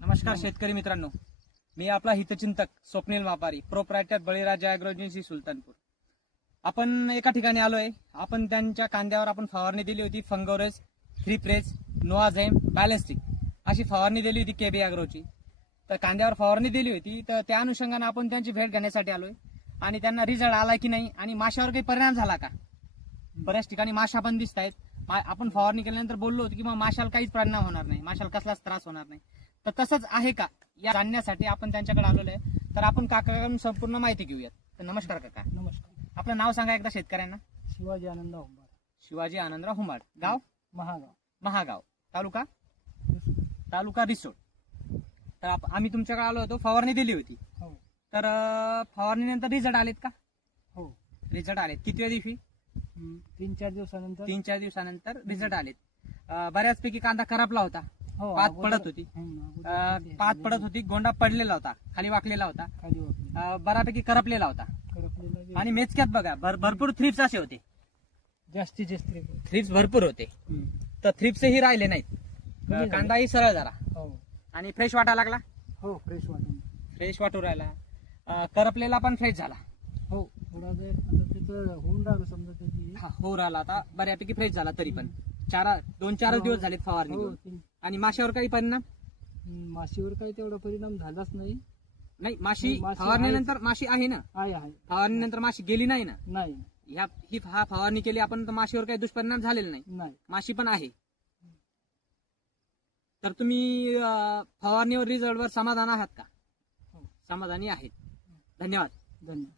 नमस्कार शेतकरी मित्रांनो, मी आपला हितचिंतक स्वप्नील मापारी, प्रोप्रायटर बळीराजा ॲग्रो एजन्सी सुलतानपूर. आपण एका ठिकाणी आलोय. आपण त्यांच्या कांद्यावर आपण फवारणी दिली होती. फंगोरेस, थ्रीप्रेस, नोआझेम, बॅलेस्टिक अशी फवारणी दिली होती केबी ॲग्रोची. तर कांद्यावर फवारणी दिली होती, तर त्या अनुषंगाने आपण त्यांची भेट घेण्यासाठी आलोय आणि त्यांना रिझल्ट आला की नाही आणि माशावर काही परिणाम झाला का. बऱ्याच ठिकाणी माशा पण दिसत आहेत. आपण फवारणी केल्यानंतर बोललो होतो की मग माशाला काहीच परिणाम होणार नाही, माशाला कसलाच त्रास होणार नाही. तर तसंच आहे का या जाणण्यासाठी आपण त्यांच्याकडे आलेलो आहे. तर आपण काकाकडून संपूर्ण माहिती घेऊयात. तर नमस्कार काका. नमस्कार. आपलं नाव सांगा एकदा शेतकऱ्यांना. शिवाजी आनंदराव हुंबाड. शिवाजी आनंदराव हुंबाड. गाव महागाव. महागाव. तालुका रिसोड. तर आम्ही तुमच्याकडे आलो होतो, फवारणी दिली होती. हो तर फवारणीनंतर रिझल्ट आलेत का? हो. रिझल्ट आलेत. किती दिवशी? 3-4 दिवसानंतर. 3-4 दिवसानंतर रिझल्ट आलेत. बऱ्याचपैकी कांदा करपला होता, हो, पात अगोदर- पडत होती. अगोदर पात पडत होती, गोंडा पडलेला होता, खाली वाकलेला होता, खाली वाकली. बऱ्यापैकी करपलेला होता. करपलेला जे आणि मेचक्यात बघा भरपूर थ्रिप्स असे होते. जास्तीत जास्त रे. थ्रिप्स भरपूर होते. तर थ्रिप्सही राहिले नाहीत. झाले. कांदाही सरळ झाला हो आणि फ्रेश वाटायला लागला. हो फ्रेश वाटून. फ्रेश वाटू राहिला. करपलेला पण फ्रेश झाला. हो थोडा वेळ आता तिथं होऊन राहिलं समजा त्याची. हा, हो राहिला. आता बऱ्यापैकी फ्रेश झाला. तरी पण 2-4 दिवस झालेत फवारणी हो घेऊन. आणि माशावर काही परिणाम माशीवर काही तेवढा परिणाम झालाच नाही. नाही. माशी माशी फवारणीनंतर माशी आहे ना. आहे फवारणीनंतर माशी गेली नाही ना. नाही हा फवारणी केली आपण, तर माशीवर काही दुष्परिणाम झालेला नाही. नाही. माशी पण आहे. तर तुम्ही फवारणीवर रिझल्टवर समाधान आहात का? हो. समाधानी आहेत. धन्यवाद. धन्यवाद.